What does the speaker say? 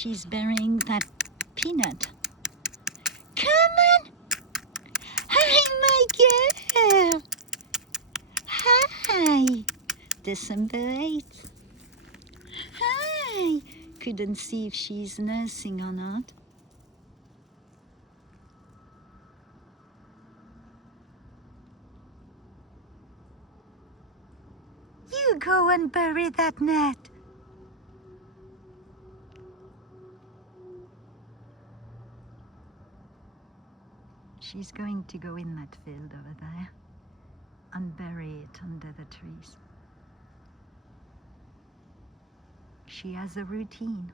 she's burying that peanut. Come on! Hi, my girl! Hi! December 8th. Hi! Couldn't see if she's nursing or not. You go and bury that net. She's going to go in that field over there and bury it under the trees. She has a routine.